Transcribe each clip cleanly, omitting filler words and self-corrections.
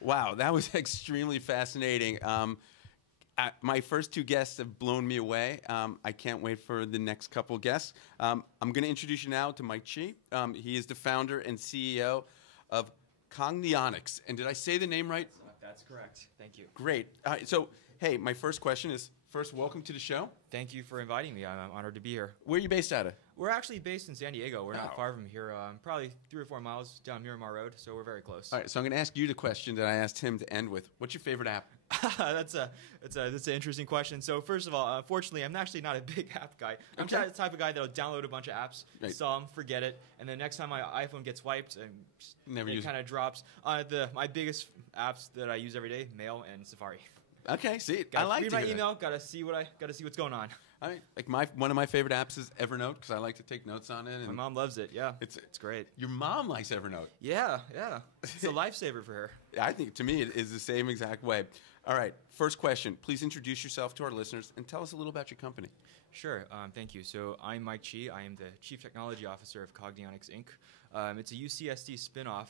Wow, that was extremely fascinating. My first two guests have blown me away. I can't wait for the next couple guests. I'm going to introduce you now to Mike Chi. He is the founder and CEO of Cognionics. And did I say the name right? That's correct. Thank you. Great. So, hey, my first question is, first, welcome to the show. Thank you for inviting me. I'm honored to be here. Where are you based out of? We're actually based in San Diego. We're not far from here, probably 3 or 4 miles down Miramar Road, so we're very close. All right, so I'm going to ask you the question that I asked him to end with. What's your favorite app? That's an interesting question. So first of all, unfortunately, I'm actually not a big app guy. I'm Okay. the type of guy that'll download a bunch of apps, Right. install them, forget it, and the next time my iPhone gets wiped, Never it use it. kind of drops. My biggest apps that I use every day: Mail and Safari. Okay, see, I Gotta like read to my hear that. email. Gotta see what's going on. I mean, like one of my favorite apps is Evernote because I like to take notes on it. And My mom loves it. Yeah, It's- it's great. your mom likes Evernote. Yeah. It's a lifesaver for her. I think, to me, it is the same exact way. All right, first question. Please introduce yourself to our listeners and tell us a little about your company. Sure. Thank you. So I'm Mike Chi. I am the Chief Technology Officer of Cognionics, Inc. It's a UCSD spinoff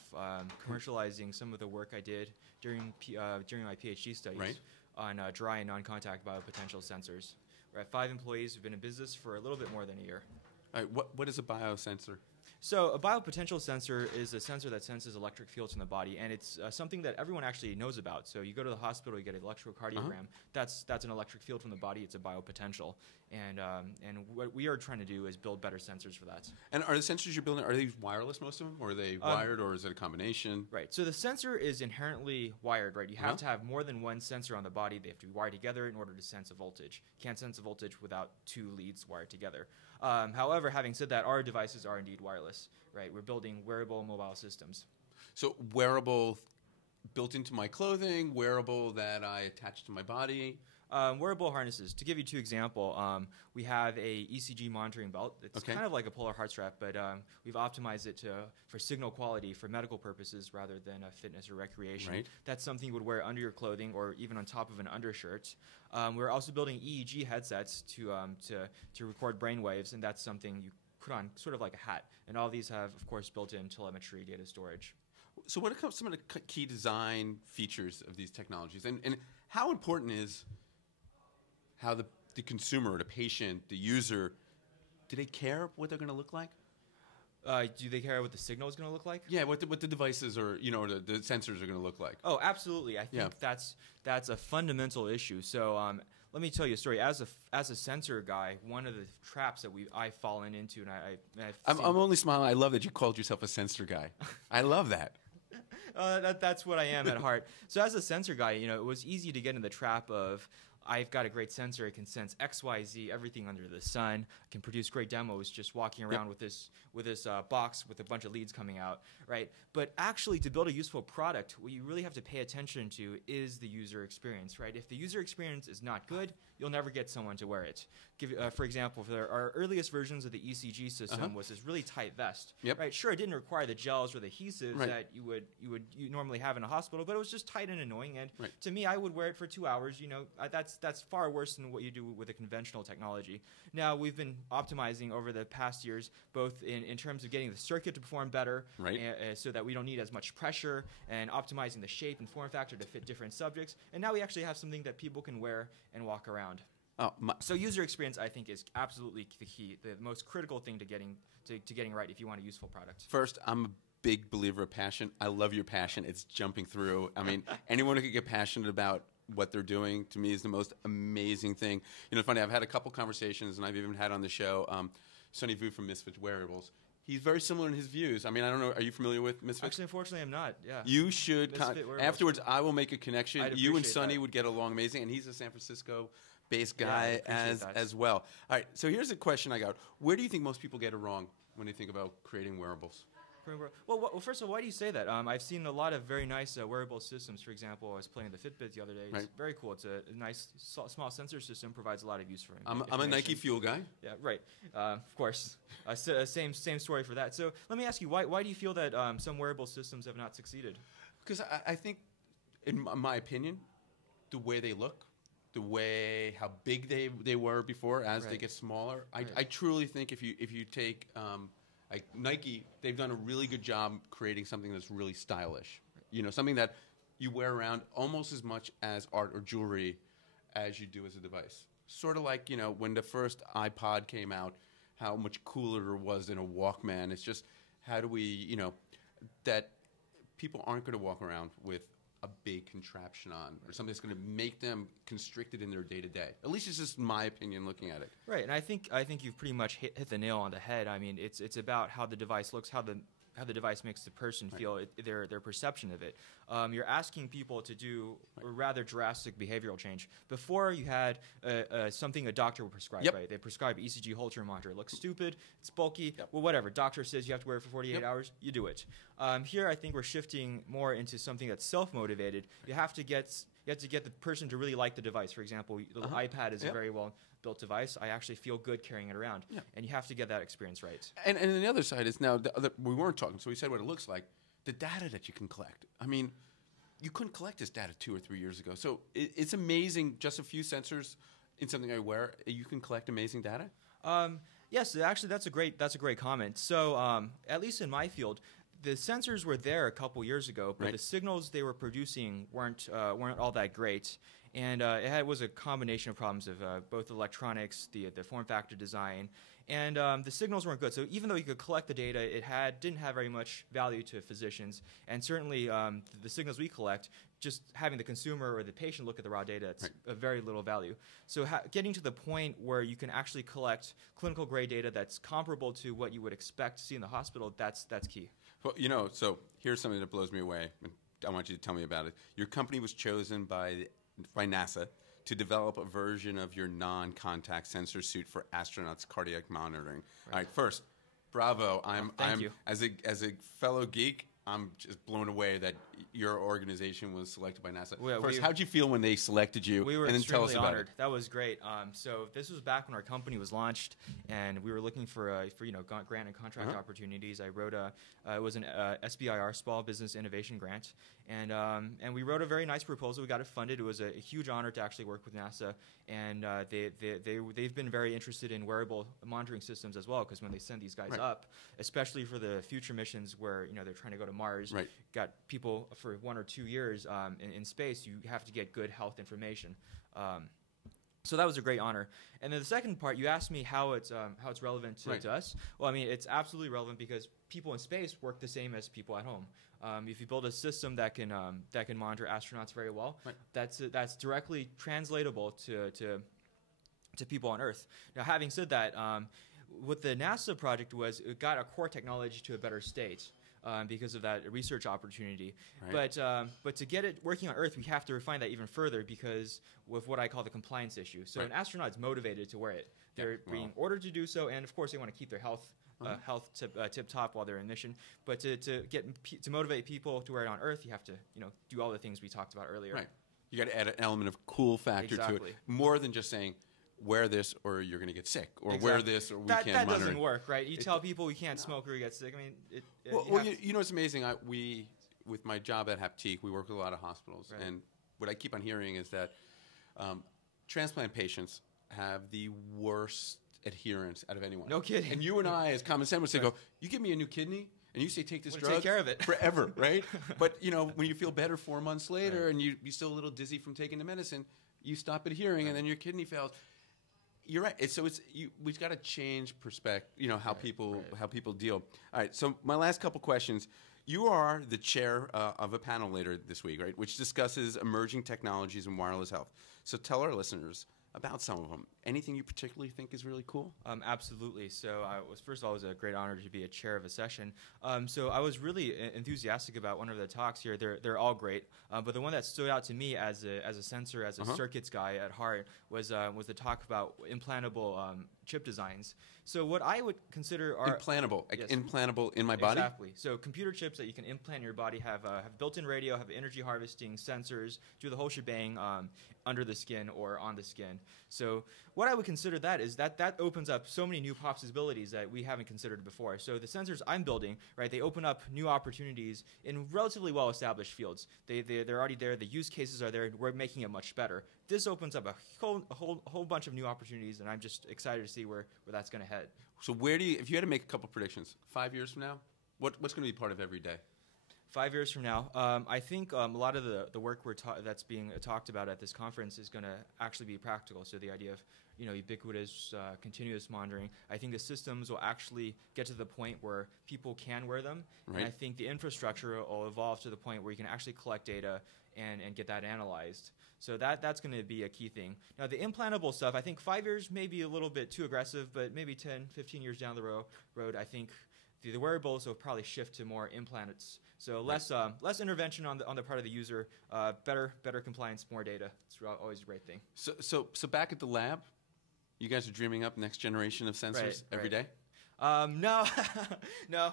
commercializing some of the work I did during my PhD studies Right. on dry and non-contact biopotential sensors. We're at 5 employees who've been in business for a little bit more than a year. All right, what is a biosensor? So a biopotential sensor is a sensor that senses electric fields in the body, and it's something that everyone actually knows about. So you go to the hospital, you get an electrocardiogram. That's an electric field from the body. It's a biopotential, and what we are trying to do is build better sensors for that. And are the sensors you're building, are they wireless, most of them? Or are they wired, or is it a combination? Right. So the sensor is inherently wired, right? You have to have more than one sensor on the body. They have to be wired together in order to sense a voltage. Can't sense a voltage without 2 leads wired together. However, having said that, our devices are indeed wireless, right? We're building wearable mobile systems. So wearable built into my clothing, wearable that I attach to my body. Wearable harnesses. To give you 2 examples, we have a ECG monitoring belt. It's kind of like a polar heart strap, but we've optimized it for signal quality for medical purposes rather than fitness or recreation. Right. That's something you would wear under your clothing or even on top of an undershirt. We're also building EEG headsets to record brain waves, and that's something you put on sort of like a hat. And all these have, of course, built-in telemetry data storage. So what are some of the key design features of these technologies? And how important is how the consumer, the patient, the user, do they care what they're going to look like? Do they care what the signal is going to look like? Yeah, what the devices or the sensors are going to look like. Oh, absolutely. I think that's a fundamental issue. So let me tell you a story. As a sensor guy, one of the traps that I've fallen into, and I'm only smiling. I love that you called yourself a sensor guy. I love that. That's what I am at heart. So as a sensor guy, it was easy to get in the trap of, I've got a great sensor. It can sense X, Y, Z, everything under the sun. I can produce great demos just walking around with this box with a bunch of leads coming out, right? But actually, to build a useful product, what you really have to pay attention to is the user experience, right? If the user experience is not good, you'll never get someone to wear it. For example, our earliest versions of the ECG system was this really tight vest, right? Sure, it didn't require the gels or the adhesives that you normally have in a hospital, but it was just tight and annoying. And to me, I would wear it for 2 hours. That's far worse than what you do with a conventional technology. Now, we've been optimizing over the past years, both in terms of getting the circuit to perform better, so that we don't need as much pressure, and optimizing the shape and form factor to fit different subjects. And now we actually have something that people can wear and walk around. So user experience, I think, is absolutely the key, the most critical thing to getting right if you want a useful product. First, I'm a big believer of passion. I love your passion. It's jumping through. I mean, anyone who can get passionate about what they're doing, to me, is the most amazing thing. It's funny, I've had a couple conversations, and I've even had on the show Sonny Vu from Misfits Wearables. He's very similar in his views. I mean, I don't know, are you familiar with Misfits? Actually, unfortunately, I'm not, yeah. You should, afterwards, I will make a connection. You and Sonny would get along amazing, and he's a San Francisco-based guy as well. All right, so here's a question I got. Where do you think most people get it wrong when they think about creating wearables? Well, first of all, why do you say that? I've seen a lot of very nice wearable systems. For example, I was playing the Fitbit the other day. It's very cool. It's a nice small sensor system, provides a lot of use for it. I'm a Nike Fuel guy. Yeah, right. Of course. Same story for that. So let me ask you, why do you feel that some wearable systems have not succeeded? Because I think, in my opinion, the way they look, how big they were before as they get smaller, I truly think if you take like Nike, they've done a really good job creating something that's really stylish. Something that you wear around almost as much as art or jewelry as you do as a device. Sort of like, when the first iPod came out, how much cooler it was than a Walkman. It's just, how do we, that people aren't going to walk around with a big contraption on or something that's going to make them constricted in their day-to-day. At least it's just my opinion looking at it. Right, and I think you've pretty much hit the nail on the head. I mean, it's about how the device looks, how the device makes the person feel, their perception of it. You're asking people to do a rather drastic behavioral change. Before, you had something a doctor would prescribe, right? They prescribe ECG Holter monitor. It looks stupid, it's bulky, well, whatever. Doctor says you have to wear it for 48 hours, you do it. Here, I think we're shifting more into something that's self-motivated. You have to get the person to really like the device. For example, the iPad is a very well-built device. I actually feel good carrying it around. And you have to get that experience right. And the other side is now, we weren't talking, so we said what it looks like. The data that you can collect. I mean, you couldn't collect this data 2 or 3 years ago. So it's amazing, just a few sensors in something I wear, you can collect amazing data? Yes, actually, that's a great comment. So at least in my field, the sensors were there a couple years ago, but the signals they were producing weren't all that great. And it was a combination of problems of both the electronics, the form factor design, and the signals weren't good. So even though you could collect the data, it didn't have very much value to physicians. And certainly the signals we collect, just having the consumer or the patient look at the raw data, it's of very little value. So getting to the point where you can actually collect clinical grade data that's comparable to what you would expect to see in the hospital, that's key. Well, so here's something that blows me away, and I want you to tell me about it. Your company was chosen by NASA to develop a version of your non-contact sensor suit for astronauts' cardiac monitoring. All right, first, bravo. Thank you. As a fellow geek, I'm just blown away that your organization was selected by NASA. First, how'd you feel when they selected you? We were and then extremely tell us about honored. it. That was great. So this was back when our company was launched, and we were looking for grant and contract opportunities. I wrote it was an SBIR, Small Business Innovation Grant, and we wrote a very nice proposal. We got it funded. It was a huge honor to actually work with NASA, and they've been very interested in wearable monitoring systems as well, because when they send these guys up, especially for the future missions where they're trying to go to Mars, got people for 1 or 2 years in space, you have to get good health information. So that was a great honor. And then the second part, you asked me how it's relevant to us. Well, I mean, it's absolutely relevant because people in space work the same as people at home. If you build a system that can monitor astronauts very well, that's directly translatable to people on Earth. Now, having said that, what the NASA project was, it got our core technology to a better state. Because of that research opportunity. But to get it working on Earth, we have to refine that even further because with what I call the compliance issue. So an astronaut is motivated to wear it. They're being ordered to do so, and of course they want to keep their health tip-top while they're in mission. But to motivate people to wear it on Earth, you have to do all the things we talked about earlier. Right. You got to add an element of cool factor to it, more than just saying, wear this or you're going to get sick, or wear this or we can't monitor. That doesn't work, right? You tell people you can't smoke or you get sick. I mean, it's amazing. With my job at Happtique, we work with a lot of hospitals, and what I keep on hearing is that transplant patients have the worst adherence out of anyone. No kidding. And you and I, as common sense, would say, "Go, you give me a new kidney." And you say, take this drug, take care of it forever, right? But when you feel better 4 months later and you're still a little dizzy from taking the medicine, you stop adhering and then your kidney fails. You're right. We've got to change perspective. How people deal. All right. So my last couple questions. You are the chair of a panel later this week, right, which discusses emerging technologies in wireless health. So tell our listeners about some of them. Anything you particularly think is really cool? Absolutely. So first of all, it was a great honor to be a chair of a session. So I was really enthusiastic about one of the talks here. They're all great, but the one that stood out to me as a sensor, as a circuits guy at heart, was the talk about implantable chip designs. So what I would consider are implantable, implantable in my body. Exactly. So computer chips that you can implant in your body have built-in radio, have energy harvesting sensors, do the whole shebang under the skin or on the skin. So what I would consider that is that opens up so many new possibilities that we haven't considered before. So the sensors I'm building, right, they open up new opportunities in relatively well-established fields. They're already there. The use cases are there. We're making it much better. This opens up a whole bunch of new opportunities, and I'm just excited to see where that's going to head. So if you had to make a couple predictions, 5 years from now, what's going to be part of every day? 5 years from now, I think a lot of the work that's being talked about at this conference is going to actually be practical. So the idea of ubiquitous, continuous monitoring. I think the systems will actually get to the point where people can wear them, Right. and I think the infrastructure will evolve to the point where you can actually collect data and get that analyzed. So that's going to be a key thing. Now, the implantable stuff, I think 5 years may be a little bit too aggressive, but maybe 10, 15 years down the road, I think the wearables will probably shift to more implants. So less intervention on the part of the user, better compliance, more data. It's always a great thing. So back at the lab, you guys are dreaming up next generation of sensors every day? No, no.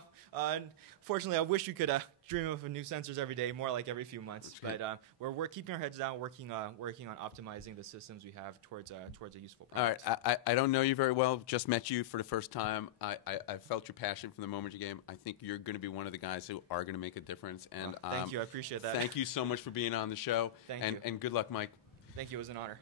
Fortunately, I wish we could dream of new sensors every day, more like every few months. But we're keeping our heads down, working on optimizing the systems we have towards a useful product. All right, I don't know you very well. Just met you for the first time. I felt your passion from the moment you came. I think you're going to be one of the guys who are going to make a difference. And thank you. I appreciate that. Thank you so much for being on the show. Thank you. And good luck, Mike. Thank you. It was an honor.